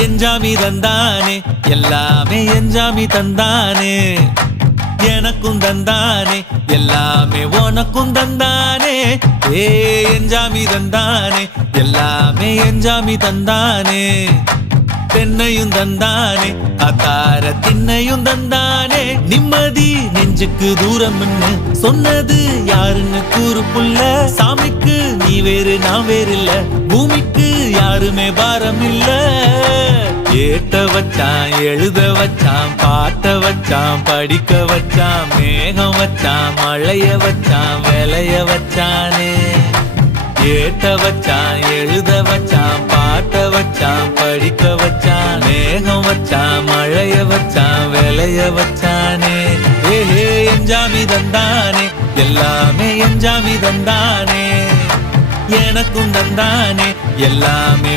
எஞ்சாமி தந்தானே எல்லாமே எஞ்சாமி தந்தானே எனக்கும் தந்தானே எல்லாமே உனக்கும் தந்தானே ஏ எஞ்சாமி தந்தானே எல்லாமே எஞ்சாமி தந்தானே தென்னையும் தந்தானே அத்தார திண்ணையும் தந்தானே நிம்மதி நெஞ்சுக்கு தூரம்னு சொன்னது யாருன்னு கூறு புள்ள சாமிக்கு நீ வேறு நான் வேறு இல்ல பூமிக்கு யாருமே பாரம் இல்ல ஏட்ட வச்சான் எழுத வச்சான் பாட்ட வச்சான் படிக்க வச்சான் மேகம் வச்சான் மழைய வச்சான் விளைய வச்சானே ஏட்ட வச்சான் எழுத வச்சான் பாட்ட வச்சான் படிக்க வச்சான் மேகம் வச்சான் மழைய வச்சான் விளைய வச்சானே ஏஹே எஞ்சாமி தந்தானே எல்லாமே எஞ்சாமி தந்தானே எனக்கும் தந்தானே எல்லாமே